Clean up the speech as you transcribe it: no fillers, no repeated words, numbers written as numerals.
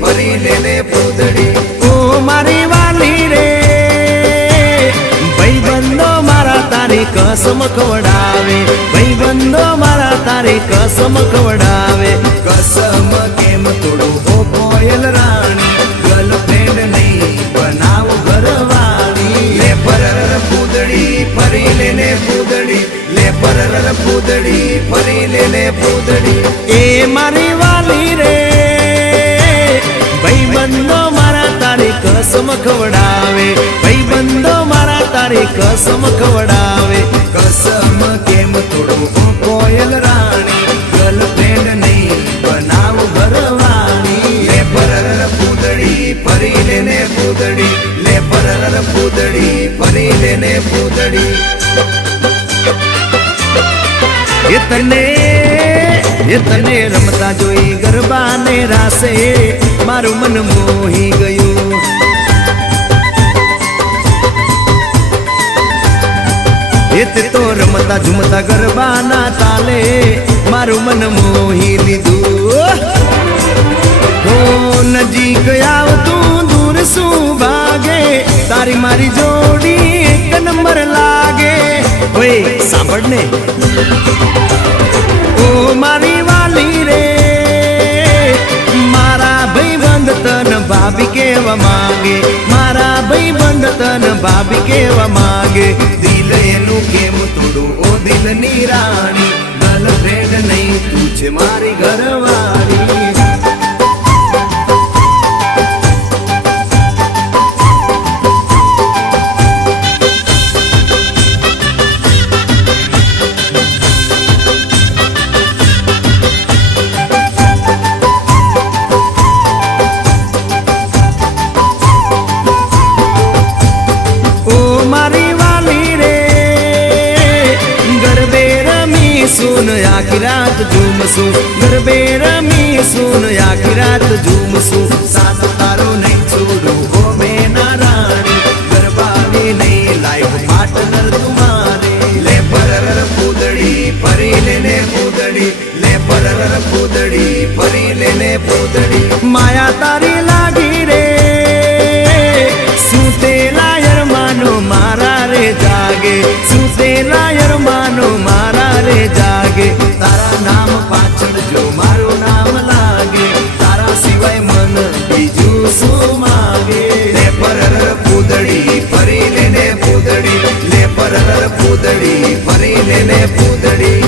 ફરી લેને પૂતળી। ઓ મારી વાલી રે ભાઈબંધો મારા તારી કસમ ખવડાવે, ભાઈબંધો મારા તારી કસમ ખવડાવે। કસમ કેમ તોડું હો કોયલ રાણી, ગર્લફ્રેન્ડ નહીં બનાવ ઘરવાળી। લે પરર પૂતળી ફરી લેને પૂતળી, લે પરર પૂતળી ફરી લેને પૂતળી। એ મારી વાલી રે ભાઈબંધો મારા તારી કસમ ખવડાવે, ભાઈબંધો મારા તારી કસમ ખવડાવે। કસમ કેમ તોડું હો કોયલ રાણી, ગર્લફ્રેન્ડ નહીં બનાવ ઘરવાળી। લે પરર પૂતળી ફરી લેને પૂતળી, લે પરર પૂતળી ફરી લેને પૂતળી। એ તને રમતા જોઈ ગરબાને રાસે મારું મન મોહી ગયું। તે તો રમતા ઝુમતા ગરબાના તાલે મારું મન મોહી લીધું। હો નજીક આવતું દૂર શું ભાગે, તારી મારી જોડી એક નંબર લાગે। ઓય સાંભળ ને ઓ મારી વાલી રે મારા ભાઈબંધ તન ભાભી કેવા માંગે, મારા ભાઈબંધ તન ભાભી કેવા માંગે। દિલ એનું કેમ તોડું ઓ દિલની રાણી, ગર્લફ્રેન્ડ નહીં તું છે મારી ઘરવાળી। આખી રાત ઝૂમશું ગરબે રમીશું, આખી રાત ઝૂમશું। સાથ તારો નહીં છોડું હો મેના રાણી, ગરબાની નહીં લાઈફ પાર્ટનર તુમારે। લે પરર પૂતળી ફરી લેને પૂતળી, લે પરર પૂતળી ફરી લેને પૂતળી। માયા તારી લાગી રે સુતેલા યરમાનો મારા રે જાગે, સુતેલા યરમાનો મારા રે જાગે। તારા નામ પાછળ જો મારું નામ લાગે, તારા સિવાય મન બીજું શું માગે। લે પરર પૂતળી ફરી લેને પૂતળી, લે પરર પૂતળી ફરી લેને પૂતળી।